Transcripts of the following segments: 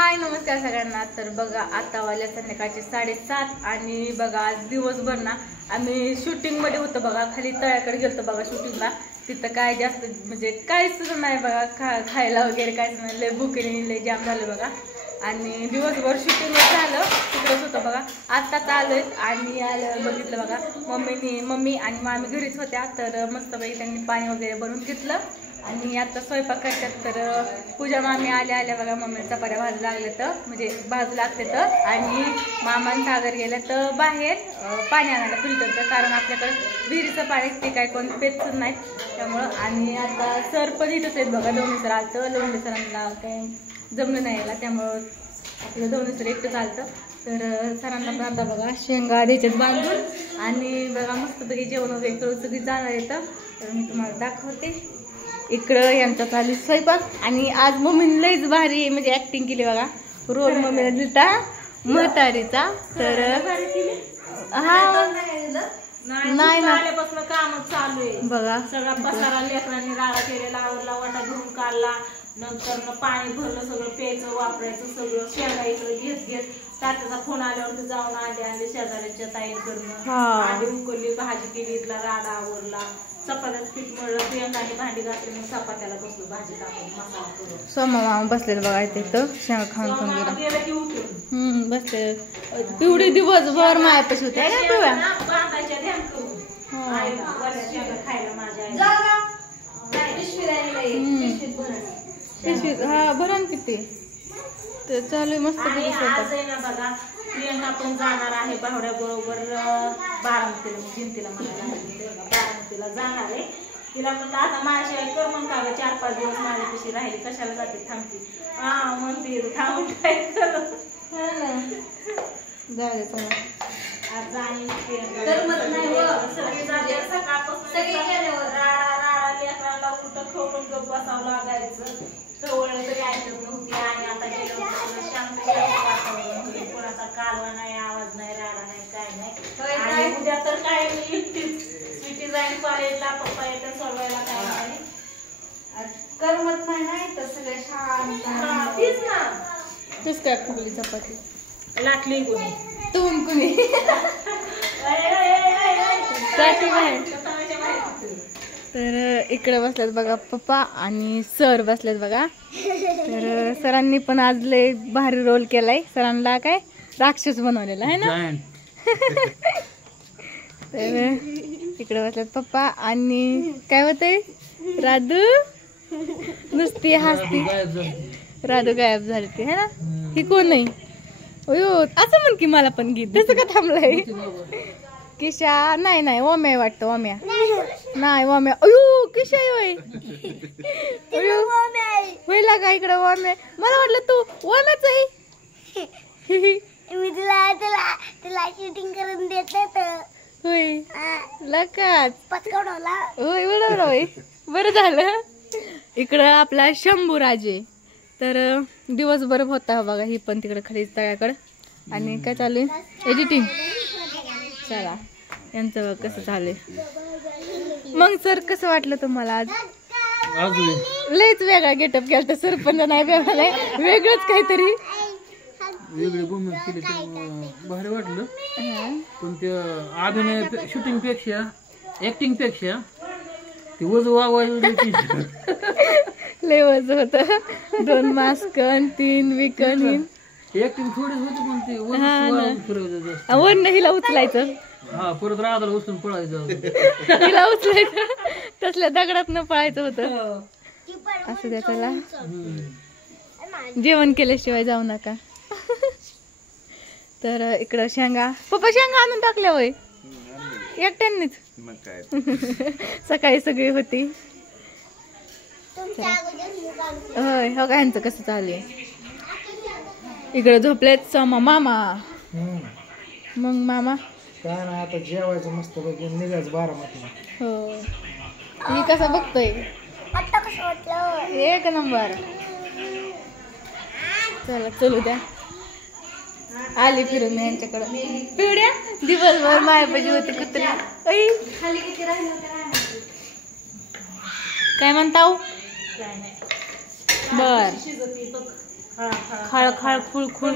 हाय नमस्कार सगळ्यांना। तर बघा आता वाजले संध्याकाळचे 7:30 आणि बघा आज दिवसभर ना आम्ही शूटिंग मध्ये होतो बघा, खाली तळ्याकडे गेलतो बघा शूटिंगला। तिथं काय जास्त म्हणजे काहीच नाही बघा, खायला वगैरे काहीच नाही, लय भुकेने लय जाम झालं बघा। आणि दिवसभर शूटिंग झालं तिकडंच होतं बघा। आत्ताच आलोय आणि आल्यावर बघितलं बघा मम्मी आणि मामी घरीच होत्या, तर मस्तपैकी त्यांनी पाणी वगैरे भरून घेतलं आणि आता स्वयंपाक करतात। तर पूजा मामी आल्या बघा, मम्मी चपात्या भाजू लागले तर म्हणजे भाजू लागते तर, आणि मामान सागर गेल्या तर बाहेर पाणी आणायला फिल्टरचं, कारण आपल्याकडे विहिरीचं पाणी ते काय कोण पेतच नाही त्यामुळं। आणि आता सर पण इथंच आहेत बघा, दोन्ही सर आलतं, लोणले सरांना काय जमलं नाही यायला त्यामुळं आपलं दोन्ही सर एकटं चालतं। तर सरांना पण आता बघा शेंगा द्यायच्यात बांधून आणि बघा मस्तपैकी जेवण वगैरे करून सगळी जाणार येतं। तर मी तुम्हाला दाखवते इकडं यांचा चालू स्वयंपाक। आणि आज मम्मीने लईच भारी म्हणजे ऍक्टिंग केली बघा, रोल मम्मीला दिलता म्हातारीचा। तर हा नाही ना आल्यापासून काम चालू आहे बघा, सगळा पसारा लेकरांनी राडा केलेला, आवरला, वाटा धुवून काढला, नंतर पाणी भरलं, सगळं प्यायचं वापरायचं सगळं, शेंगा इकडे घेत तात्याचा फोन आल्यावर जाऊन आले शेजाऱ्याच्या ताईंकडनं, आधी उकळली, भाजी केली, इथला राडा आवरला, चपात्याचं पीठ मळलं, प्रियंकाने भांडी घातली, मग चपात्याला बसलो भाजी टाकून मसाला करून। सोमा मामा बसलेलं बघा इथं शेंगा खाऊन खाऊन गेला, बसले पिवडी दिवसभर मायापाशी होते ना पिवळ्या पिशवीत, हा भरण किती तर चालू मस्त बघा। प्रियंका पण जाणार आहे भावड्या बरोबर बारामतीला, जिंतीला बारामतीला जाणार आहे। तिला म्हणलं आता माझ्याशिवाय कर मग का 4-5 दिवस माझ्यापाशी राहिली, कशाला जाते थांबती, हा म्हणते थांबून काय करू जायचं आज जाणी राडा कुठं खवळून गप बसावं लागायचं, खवळलं तरी ऐकत नव्हती। आणि आता गेलं शांत वातावरण, कोणाचा कालवा नाही, आवाज नाही, राडा नाही, काय नाही। आणि उद्या तर काय मी एकटीच, स्वीटी जाईन कॉलेजला, पप्पा येतं सोडवायला, काय नाही करमत नाही तर सगळं शांत। तीच ना तीच काय फुगली चपाती लाटली कोणी तून कुणी तर इकडे बसल्यात बघा पप्पा आणि सर बसल्यात बघा। तर सरांनी पण आज लय भारी रोल केलाय, सरांना काय राक्षस बनवलेला आहे ना तर इकडे बसल्यात पप्पा आणि काय होतंय राधू नुसती हसती, राधू गायब झाली ती है ना, ही कोण नाही अयो असं म्हण की मला पण गीत तसं का थांबलंय किशा नाही ओम्या वाटतं, ओम्या नाही ओम्या, अयो किशा होय होय लागा इकडं ओम्या, मला वाटलं तू ओम्याच आहे मी तुला शूटिंग करून देत होय लकाच पचकवडवला होय बरोबर होय बरं झालं। इकडं आपला शंभू राजे तर दिवसभर होता बघा, ही पण तिकडे खाली तळ्याकडे। आणि काय चालू आहे एडिटिंग, चला यांचं कसं चालू आहे। मग सर कसं वाटलं तुम्हाला आज? लयच वेगळा गेटअप केला तर सर पण नाही वेगळा नाही, वेगळंच काहीतरी वेगळी भूमिका केली तर भारी वाटलं। पण त्या अभिनय शूटिंग पेक्षा ऍक्टिंग पेक्षा ते वज वागायला लय वज होत, 2 मास्क 3 विकन ऍक्टिंग थोडीच होती, पण ते वरनं हिला उचलायचं, हा परत राधाला उचलून पळायचं, हिला उचलायचं तसल्या दगडात न पळायचं होतं। असं द्या त्याला जेवण केल्याशिवाय जाऊ नका। तर इकडं शेंगा पप्पा शेंगा आणून टाकल्या होय एकट्यांनीच, सकाळी सगळी होती होय। हो का यांचं कसं चालू आहे, इकडे झोपलेत समा मामा, मग मामा काय नाही आता जेवायचं मस्त पैकी निघायचं बारामतीला। हो मी कसं बघतोय एक नंबर, चला चलू द्या आली फिरून यांच्याकडं। पिवड्या दिवसभर मायापाशी होती कुत्र्या, काय म्हणताव बर खाळ खाळ खुळखुळ.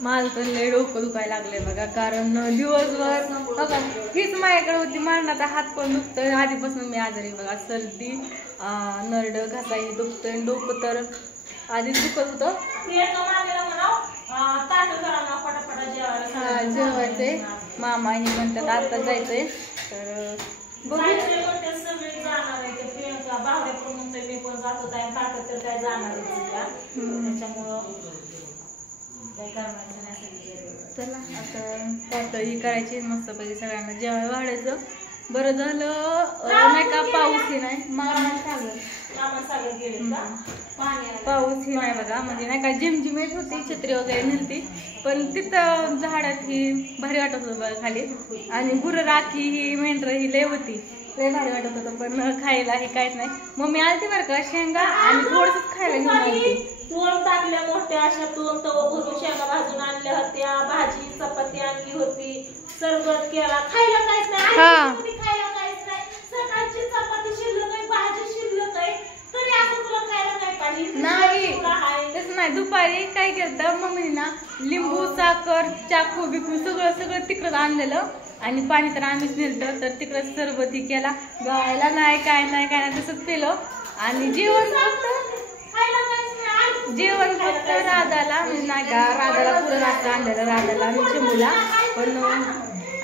मला तर लय डोकं दुखायला लागले बघा, कारण दिवसभर बघा हीच माझ्याकडे होती. मारणाचा हात पण दुखतोय आधीपासून, मी आजारी बघा, सर्दी, नरड घासाही दुखतोय, डोकं तर आधीच दुखत होतं. जेवायचंय, मामा हे म्हणतात आता जायचंय, तर बघू. चला आता काहीतरी करायची मस्तपैकी, सगळ्यांना जेवायला वाढायचं. बरं झालं नाही का पाऊसही नाही, पाऊस ही नाही बघा, म्हणजे नाही का झिमझिम येत होती, छत्री वगैरे नेलती, पण तिथं झाडात ही भारी वाटत होतं बघा खाली. आणि गुरं राखी ही मेंढर ही लय होती, लय भारी वाटत होतं, पण खायला हे काहीच नाही. मम्मी आलती बरं का शेंगा आणि थोडंसंच खायला घेऊन आलती. तोंड टाकल्या मोठ्या अशा तोंड तव भरून शेंगा भाजून आणल्या होत्या, भाजी चपाती आणली होती, सरबत केला, खायला काहीच नाही, खायला काहीच नाही. सकाळची चपाती शिल्लक आहे, भाजी शिल्लक आहे, तरी आता तुला खायला काय पाहिजे नाही. तसं नाही, दुपारी काय केलं मम्मीने ना, लिंबू साखर चाकू बिकू सगळं सगळं तिकडं आणलेलं, आणि पाणी तर आम्हीच नेलं, तर तिकडं सरबती केला, गावायला नाही काय नाही काय नाही तसंच पिलो. आणि जेवण फक्त राधाला, नाही का राधाला पुढं रात्र आणलेलं, राधाला आणि चिमूला, पण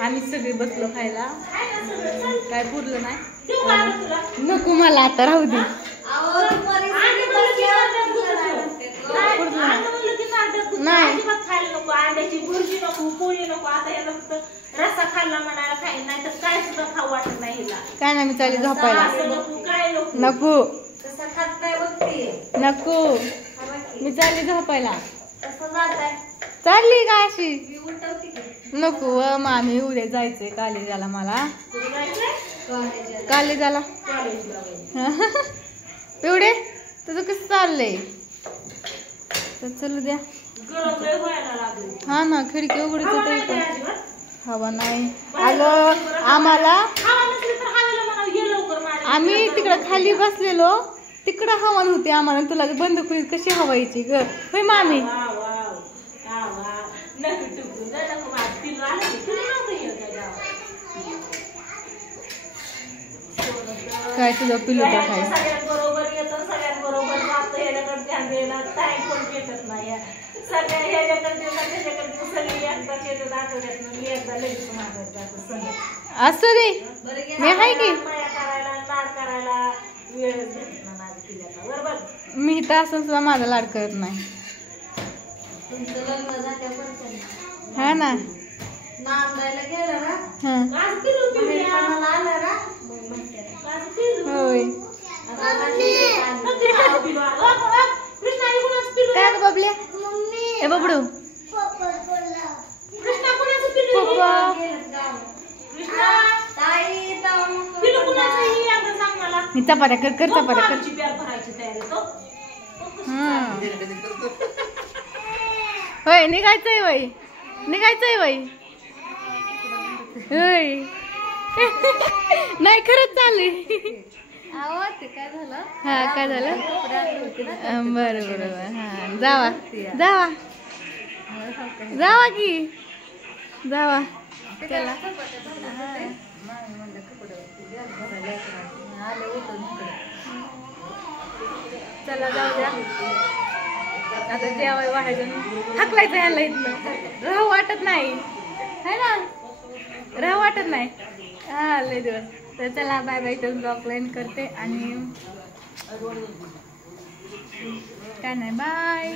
आम्ही सगळे बसलो खायला, काय पुरलं नाही. नको मला आता राहू दे, नाही खायला नको, अंड्याची भुर्जी नको, पोळी नको, आता याला फक्त रस्सा खाल्ला म्हणायला खाईल, नाही तर काय सुद्धा खाऊ वाटत नाही हिला. काय नाही, मी चालली झोपायला. काय नको नको, मी चालली झोपायला. चालली का अशी? नको मामी, उद्या जायचंय कॉलेजाला मला, कॉलेजाला. एवढे तुझं कसं चाललंय? तर चलू द्या. हा ना, खिडकी उघडीच तरी पण हवा नाही. अगं आम्हाला, आम्ही तिकडं खाली बसलेलो, तिकडं हवा नव्हती आम्हाला, तुला बंद खोलीत कशी हवा यायची ग? होय मामी? काय तुझं पिलू तर काय बरोबर येतं, सगळ्यांबरोबर जातं, ह्याच्याकडे ध्यान द्यायला टाइम पण भेटत नाही. सगळ्या ह्याच्याकडे सगळी एकदाच येतात आठवड्यात, मी एकदा लगेच मागत जातो. असं दे, मी आहे की करायला लाड करायला वेळच भेटत ना माझी पिल्याचा, बरोबर. मी तर असं सुद्धा माझा लाड करत नाही. हा ना, होय. काय ग बबल्या? ए बबडू, मी चपात्या कर चपात्या कर. होय निघायचंय वय, निघायचंय वय. होय नाही खरंच चाललंय. काय झालं? हा काय झालं? बरं बरोबर. हा जावा जावा जावा की जावा. चला जाऊ द्या आता, जेवाय वाढायचं, हाकलायचं ह्याला इथलं, राहू वाटत नाही है ना, राहू वाटत नाही. हा लय दिवस. तर चला बाय बाय, तर ब्लॉग लाईन करते आणि काय नाही, बाय.